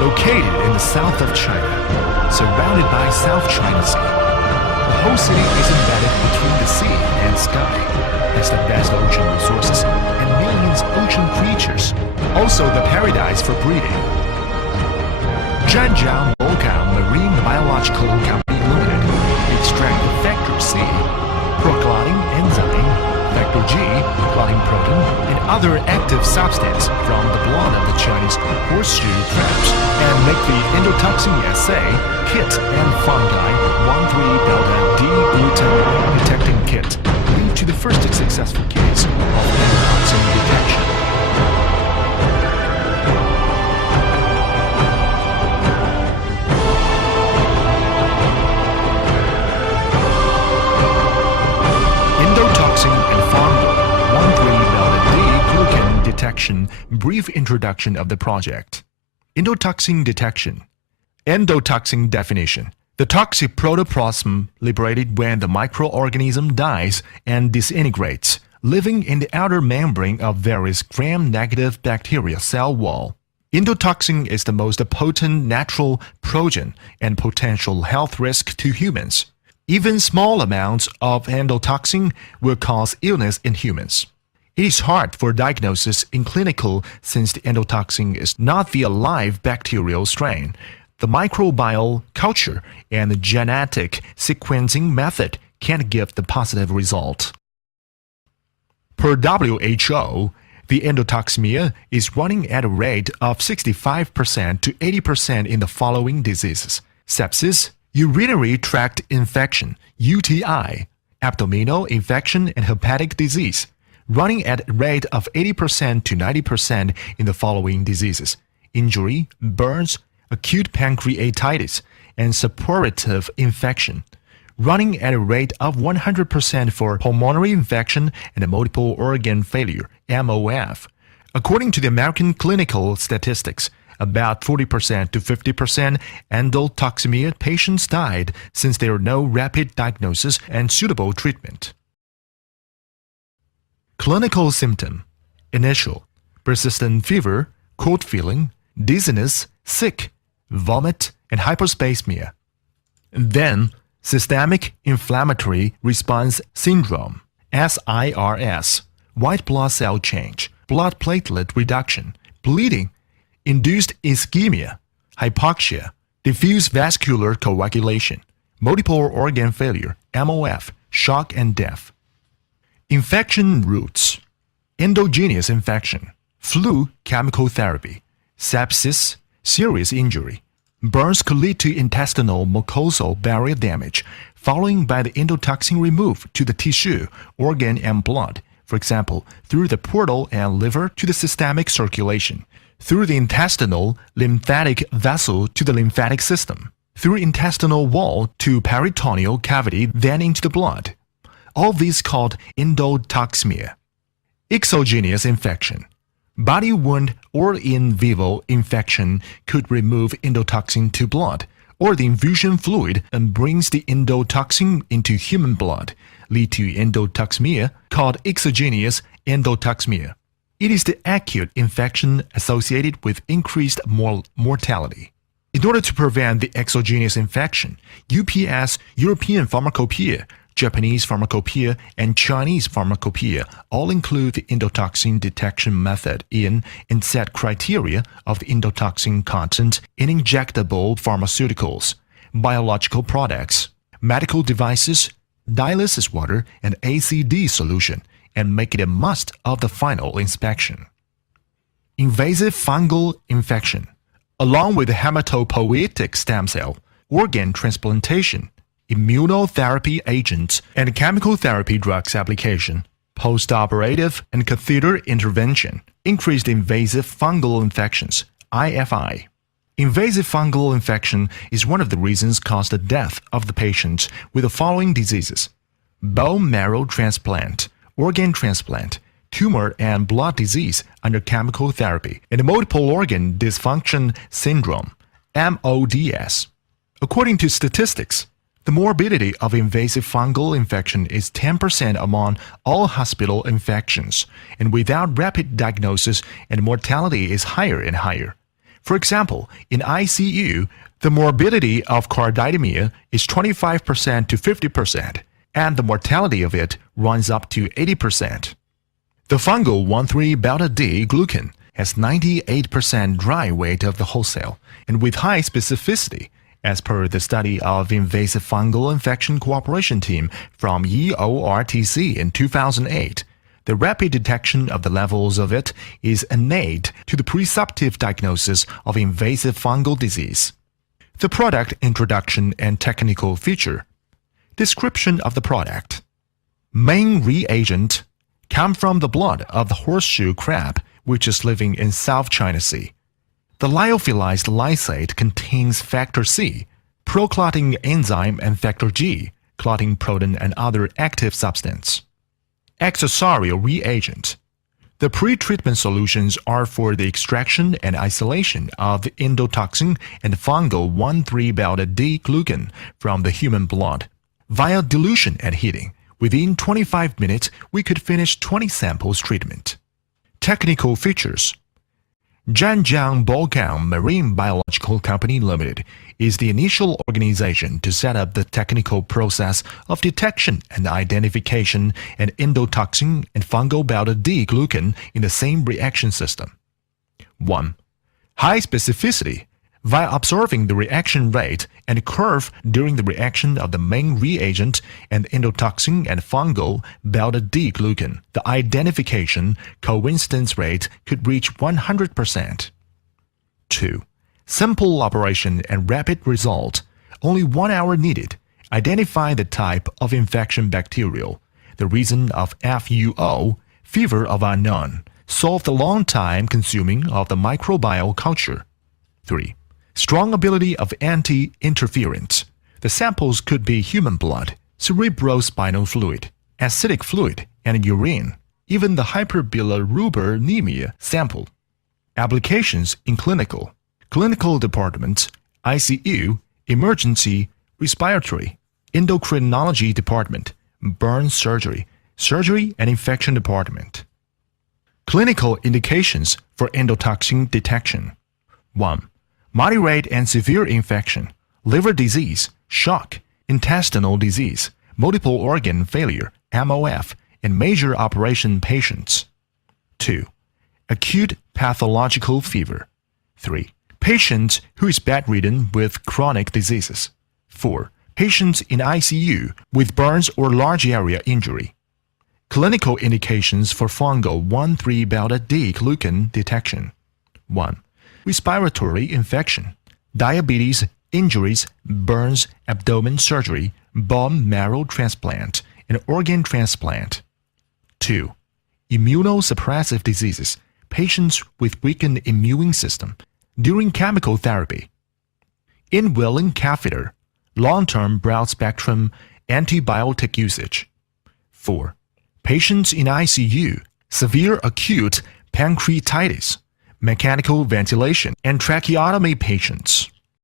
Located in the south of China, surrounded by South China Sea, the whole city is embedded between the sea and sky, has the best ocean resources and millions of ocean creatures, also the paradise for breeding. Zhanjiang Bougang Marine Biological Company Limited extract factor C, proclotting enzyme, factor G, clotting protein, and other active substance from the blood of the Chinese horseshoe crabs, and make the endotoxin assay kit and fungi 1,3-delta-D-glutamine detecting kit, lead to the first successful case of endotoxin detection. Endotoxin and fungal 1,3-delta-D-glucan detection. Brief introduction of the project. Endotoxin detection. Endotoxin definition. The toxic protoplasm liberated when the microorganism dies and disintegrates, living in the outer membrane of various gram-negative bacteria cell wall. Endotoxin is the most potent natural progen and potential health risk to humans. Even small amounts of endotoxin will cause illness in humans. It is hard for diagnosis in clinical since the endotoxin is not the live bacterial strain. The microbial culture and the genetic sequencing method can't give the positive result. Per WHO, the endotoxemia is running at a rate of 65% to 80% in the following diseases: sepsis, urinary tract infection, UTI, abdominal infection, and hepatic disease, running at a rate of 80% to 90% in the following diseases: injury, burns, acute pancreatitis, and suppurative infection, running at a rate of 100% for pulmonary infection and multiple organ failure, MOF. According to the American Clinical Statistics, about 40% to 50% endotoxemia patients died since there are no rapid diagnosis and suitable treatment. Clinical symptom: initial, persistent fever, cold feeling, dizziness, sick, vomit, and hyperspasmia. Then, systemic inflammatory response syndrome, SIRS, white blood cell change, blood platelet reduction, bleeding, induced ischemia, hypoxia, diffuse vascular coagulation, multiple organ failure, MOF, shock and death. Infection routes: endogenous infection, flu, chemical therapy, sepsis, serious injury. Burns could lead to intestinal mucosal barrier damage, following by the endotoxin removed to the tissue, organ, and blood, for example, through the portal and liver to the systemic circulation, through the intestinal lymphatic vessel to the lymphatic system, through intestinal wall to peritoneal cavity, then into the blood. All these called endotoxemia. Exogenous infection. Body wound or in vivo infection could remove endotoxin to blood, or the infusion fluid and brings the endotoxin into human blood, lead to endotoxemia, called exogenous endotoxemia. It is the acute infection associated with increased mortality. In order to prevent the exogenous infection, UPS, European Pharmacopoeia, Japanese Pharmacopoeia, and Chinese Pharmacopoeia all include the endotoxin detection method in and set criteria of the endotoxin content in injectable pharmaceuticals, biological products, medical devices, dialysis water, and ACD solution, and make it a must of the final inspection. Invasive fungal infection. Along with hematopoietic stem cell, organ transplantation, immunotherapy agents, and chemical therapy drugs application, postoperative and catheter intervention, increased invasive fungal infections, IFI. Invasive fungal infection is one of the reasons caused the death of the patient with the following diseases: bone marrow transplant, organ transplant, tumor and blood disease under chemical therapy, and multiple organ dysfunction syndrome, MODS. According to statistics, the morbidity of invasive fungal infection is 10% among all hospital infections, and without rapid diagnosis, and mortality is higher and higher. For example, in ICU, the morbidity of chordidemia is 25% to 50%, and the mortality of it runs up to 80%. The fungal 1,3-beta-D-glucan has 98% dry weight of the wholesale, and with high specificity, as per the study of Invasive Fungal Infection Cooperation Team from EORTC in 2008, the rapid detection of the levels of it is innate to the presumptive diagnosis of invasive fungal disease. The product introduction and technical feature. Description of the product. Main reagent come from the blood of the horseshoe crab, which is living in South China Sea. The lyophilized lysate contains factor C, proclotting enzyme, and factor G, clotting protein and other active substance. Accessorial reagent. The pre-treatment solutions are for the extraction and isolation of the endotoxin and fungal 1,3-beta-D-glucan from the human blood. Via dilution and heating, within 25 minutes, we could finish 20 samples treatment. Technical features. Zhanjiang Bogang Marine Biological Company Limited is the initial organization to set up the technical process of detection and identification and endotoxin and fungal beta-D-glucan in the same reaction system. 1. High specificity via observing the reaction rate and curve during the reaction of the main reagent and endotoxin and fungal beta-D-glucan. The identification coincidence rate could reach 100%. 2. Simple operation and rapid result. Only 1 hour needed. Identify the type of infection bacterial, the reason of FUO, fever of unknown. Solve the long time consuming of the microbial culture. 3. Strong ability of anti-interference. The samples could be human blood, cerebrospinal fluid, acidic fluid, and urine, even the hyperbilirubinemia sample. Applications in clinical departments, ICU, emergency, respiratory, endocrinology department, burn surgery, surgery and infection department. Clinical indications for endotoxin detection. 1. Moderate and severe infection, liver disease, shock, intestinal disease, multiple organ failure, MOF, in major operation patients. 2. Acute pathological fever. 3. Patients who is bedridden with chronic diseases. 4. Patients in ICU with burns or large area injury. Clinical indications for fungal 1,3-beta-D-glucan detection. 1. Respiratory infection, diabetes, injuries, burns, abdomen surgery, bone marrow transplant, and organ transplant. 2. Immunosuppressive diseases, patients with weakened immune system during chemical therapy. Indwelling catheter, long-term broad-spectrum antibiotic usage. 4. Patients in ICU, severe acute pancreatitis, mechanical ventilation, and tracheotomy patients.